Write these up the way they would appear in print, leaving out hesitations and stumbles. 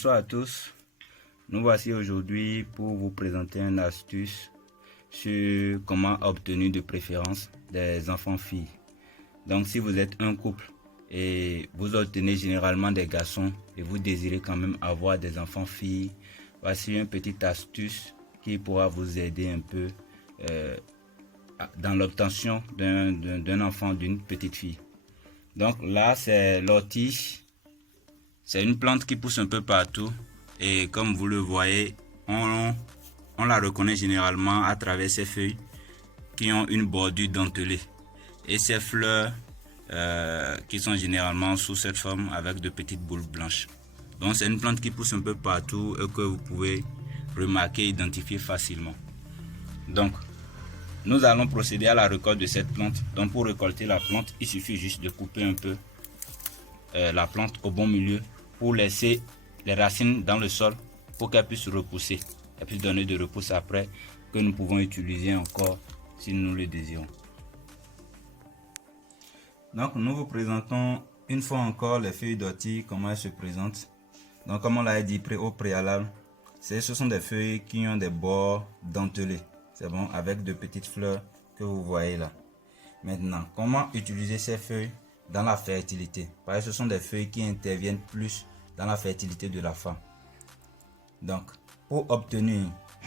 Bonsoir à tous. Nous voici aujourd'hui pour vous présenter une astuce sur comment obtenir de préférence des enfants filles. Donc si vous êtes un couple et vous obtenez généralement des garçons et vous désirez quand même avoir des enfants filles, voici une petite astuce qui pourra vous aider un peu dans l'obtention d'un enfant, d'une petite fille. Donc là c'est l'ortie. C'est une plante qui pousse un peu partout et comme vous le voyez, on la reconnaît généralement à travers ses feuilles qui ont une bordure dentelée et ses fleurs qui sont généralement sous cette forme avec de petites boules blanches. Donc c'est une plante qui pousse un peu partout et que vous pouvez remarquer, identifier facilement. Donc nous allons procéder à la récolte de cette plante. Donc pour récolter la plante, il suffit juste de couper un peu la plante au bon milieu pour laisser les racines dans le sol pour qu'elles puissent repousser, qu'elles puissent donner de repousse après, que nous pouvons utiliser encore si nous le désirons. Donc nous vous présentons une fois encore les feuilles d'ortie, comment elles se présentent. Donc comme on l'a dit au préalable, ce sont des feuilles qui ont des bords dentelés, c'est bon, avec de petites fleurs que vous voyez là. Maintenant, comment utiliser ces feuilles dans la fertilité? Parce que ce sont des feuilles qui interviennent plus dans la fertilité de la femme. Donc, pour obtenir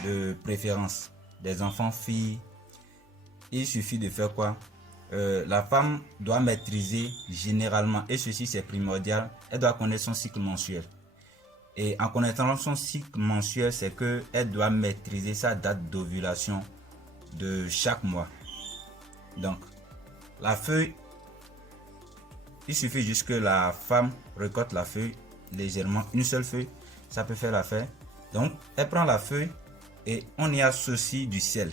de préférence des enfants filles, il suffit de faire quoi? La femme doit maîtriser généralement, et ceci c'est primordial, elle doit connaître son cycle mensuel. Et en connaissant son cycle mensuel, c'est qu'elle doit maîtriser sa date d'ovulation de chaque mois. Donc, la feuille, il suffit juste que la femme récolte la feuille légèrement, une seule feuille, ça peut faire l'affaire. Donc, elle prend la feuille et on y associe du sel.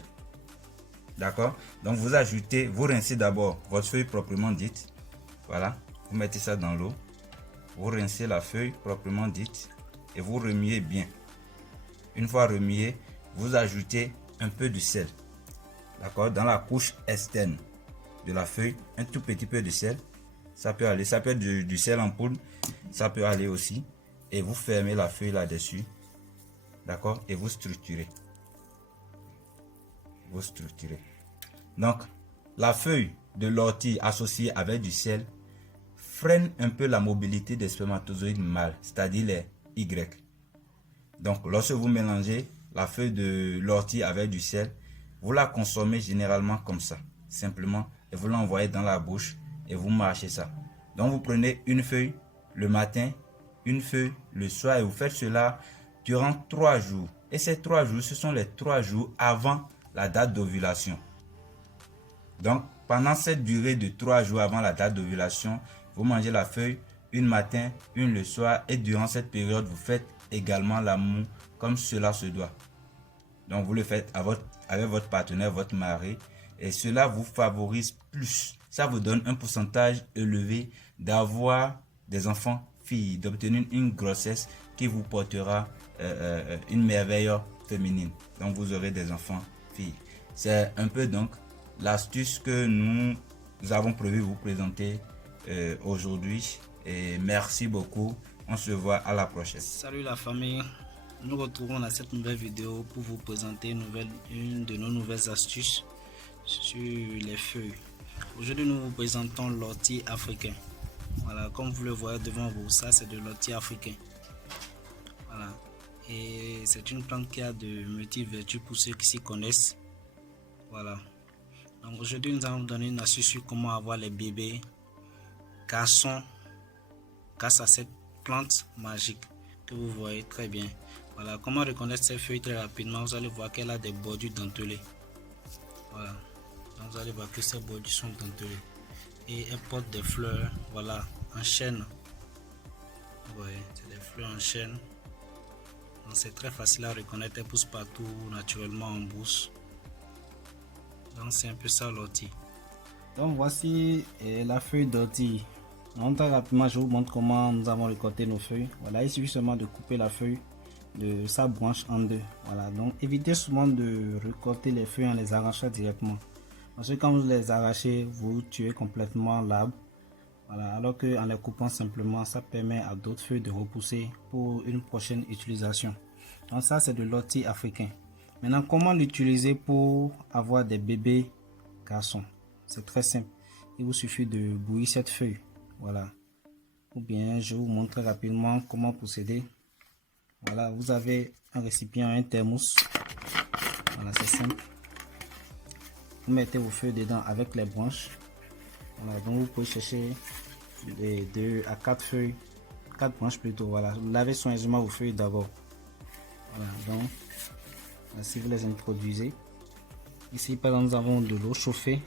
D'accord? Donc, vous ajoutez, vous rincez d'abord votre feuille proprement dite. Voilà, vous mettez ça dans l'eau. Vous rincez la feuille proprement dite et vous remuez bien. Une fois remué, vous ajoutez un peu de sel. D'accord? Dans la couche externe de la feuille, un tout petit peu de sel. Ça peut aller, ça peut être du sel en poudre, ça peut aller aussi. Et vous fermez la feuille là-dessus. D'accord? Et vous structurez. Vous structurez. Donc, la feuille de l'ortie associée avec du sel freine un peu la mobilité des spermatozoïdes mâles, c'est-à-dire les Y. Donc, lorsque vous mélangez la feuille de l'ortie avec du sel, vous la consommez généralement comme ça, simplement, et vous l'envoyez dans la bouche et vous mâchez ça. Donc, vous prenez une feuille le matin, une feuille le soir et vous faites cela durant 3 jours. Et ces 3 jours, ce sont les 3 jours avant la date d'ovulation. Donc, pendant cette durée de 3 jours avant la date d'ovulation, vous mangez la feuille une matin, une le soir et durant cette période, vous faites également l'amour comme cela se doit. Donc, vous le faites avec votre partenaire, votre mari et cela vous favorise plus. Ça vous donne un pourcentage élevé d'avoir des enfants filles, d'obtenir une grossesse qui vous portera une merveille féminine. Donc, vous aurez des enfants filles. C'est un peu donc l'astuce que nous avons prévu vous présenter aujourd'hui. Et merci beaucoup. On se voit à la prochaine. Salut la famille. Nous retrouvons dans cette nouvelle vidéo pour vous présenter une de nos nouvelles astuces sur les feuilles. Aujourd'hui, nous vous présentons l'ortie africain. Voilà, comme vous le voyez devant vous, ça c'est de l'ortie africain. Voilà. Et c'est une plante qui a de multiples vertus pour ceux qui s'y connaissent. Voilà. Donc aujourd'hui, nous allons vous donner une astuce sur comment avoir les bébés garçons grâce à cette plante magique que vous voyez très bien. Voilà, comment reconnaître ces feuilles très rapidement. Vous allez voir qu'elle a des bordures dentelées. Voilà, donc vous allez voir que ces bordures sont dentelées et elle porte des fleurs, voilà, en chaîne. Vous voyez, c'est des fleurs en chaîne. Donc c'est très facile à reconnaître, elle pousse partout naturellement en brousse. Donc c'est un peu ça l'ortie. Donc voici la feuille d'ortie. Donc très rapidement je vous montre comment nous avons récolté nos feuilles. Voilà, il suffit seulement de couper la feuille de sa branche en deux. Voilà, donc évitez souvent de récolter les feuilles en les arrachant directement. Parce que quand vous les arrachez, vous tuez complètement l'arbre. Voilà, alors qu'en les coupant simplement, ça permet à d'autres feuilles de repousser pour une prochaine utilisation. Donc ça, c'est de l'ortie africain. Maintenant, comment l'utiliser pour avoir des bébés garçons? C'est très simple. Il vous suffit de bouillir cette feuille. Voilà. Ou bien, je vous montre rapidement comment procéder. Voilà, vous avez un récipient, un thermos. Voilà, c'est simple. Vous mettez vos feuilles dedans avec les branches. Voilà, donc vous pouvez chercher de 2 à 4 feuilles, 4 branches plutôt. Voilà, lavez soigneusement vos feuilles d'abord. Voilà, donc si vous les introduisez. Ici, par exemple, nous avons de l'eau chauffée.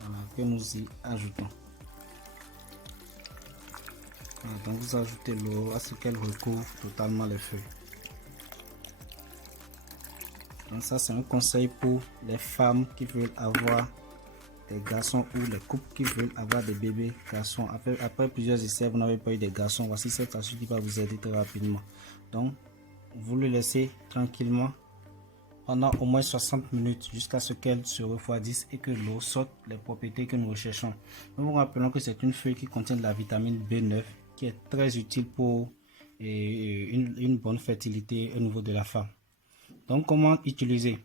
Voilà, que nous y ajoutons. Voilà, donc vous ajoutez l'eau à ce qu'elle recouvre totalement les feuilles. Donc ça, c'est un conseil pour les femmes qui veulent avoir des garçons ou les couples qui veulent avoir des bébés garçons. Après plusieurs essais, vous n'avez pas eu des garçons. Voici cette astuce qui va vous aider très rapidement. Donc, vous le laissez tranquillement pendant au moins 60 minutes jusqu'à ce qu'elle se refroidisse et que l'eau sorte les propriétés que nous recherchons. Nous vous rappelons que c'est une feuille qui contient de la vitamine B9 qui est très utile pour une bonne fertilité au niveau de la femme. Donc, comment utiliser?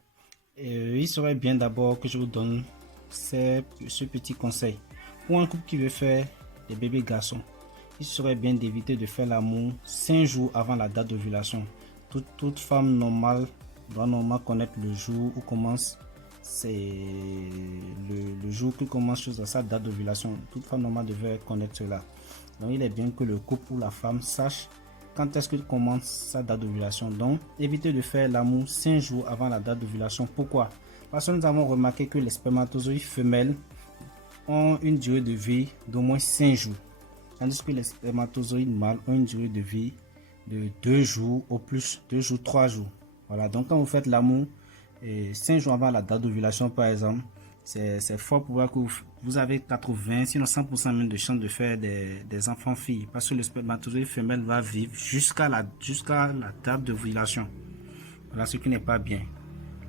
Il serait bien d'abord que je vous donne ce petit conseil. Pour un couple qui veut faire des bébés garçons, il serait bien d'éviter de faire l'amour 5 jours avant la date d'ovulation. Toute femme normale doit normalement connaître le jour où commence, le jour qui commence sa date d'ovulation. Toute femme normale devrait connaître cela. Donc il est bien que le couple ou la femme sache quand est-ce qu'il commence sa date d'ovulation. Donc évitez de faire l'amour 5 jours avant la date d'ovulation. Pourquoi? Parce que nous avons remarqué que les spermatozoïdes femelles ont une durée de vie d'au moins 5 jours. Tandis que les spermatozoïdes mâles ont une durée de vie de 2 jours au plus, 2 jours, 3 jours. Voilà, donc quand vous faites l'amour 5 jours avant la date d'ovulation par exemple, c'est fort pour voir que vous avez 80, sinon 100% même de chance de faire des enfants filles. Parce que le spermatozoïde femelle va vivre jusqu'à la date d'ovulation. Voilà, ce qui n'est pas bien.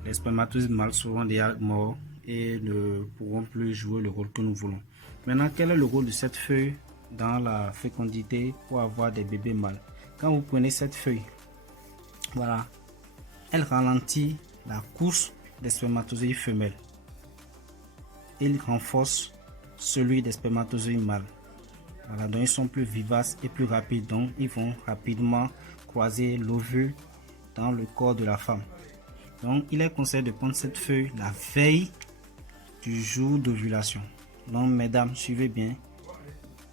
Les spermatozoïdes mâles seront déjà morts et ne pourront plus jouer le rôle que nous voulons. Maintenant, quel est le rôle de cette feuille dans la fécondité pour avoir des bébés mâles? Quand vous prenez cette feuille, voilà, elle ralentit la course des spermatozoïdes femelles. Il renforce celui des spermatozoïdes mâles. Voilà, donc ils sont plus vivaces et plus rapides, donc ils vont rapidement croiser l'ovule dans le corps de la femme. Donc il est conseillé de prendre cette feuille la veille du jour d'ovulation. Donc mesdames, suivez bien.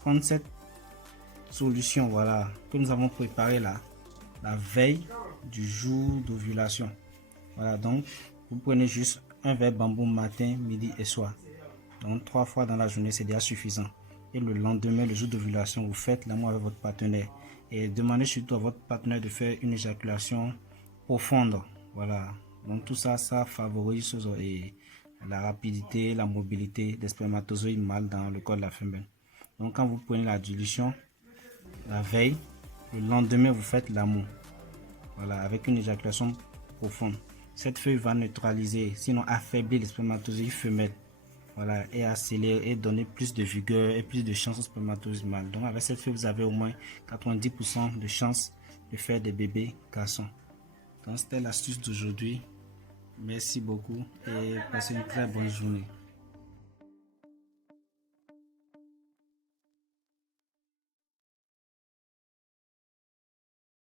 Prendre cette solution, voilà, que nous avons préparée là, la veille du jour d'ovulation. Voilà, donc vous prenez juste un verre bambou matin, midi et soir. Donc 3 fois dans la journée, c'est déjà suffisant. Et le lendemain, le jour d'ovulation, vous faites l'amour avec votre partenaire. Et demandez surtout à votre partenaire de faire une éjaculation profonde. Voilà. Donc tout ça, ça favorise la rapidité, la mobilité des spermatozoïdes mâles dans le corps de la femelle. Donc quand vous prenez la dilution, la veille, le lendemain, vous faites l'amour. Voilà, avec une éjaculation profonde. Cette feuille va neutraliser, sinon affaiblir les spermatozoïdes femelles. Voilà, et accélérer et donner plus de vigueur et plus de chance aux spermatozoïdes mâles. Donc avec cette feuille, vous avez au moins 90% de chances de faire des bébés garçons. Donc c'était l'astuce d'aujourd'hui. Merci beaucoup et passez une très bonne journée.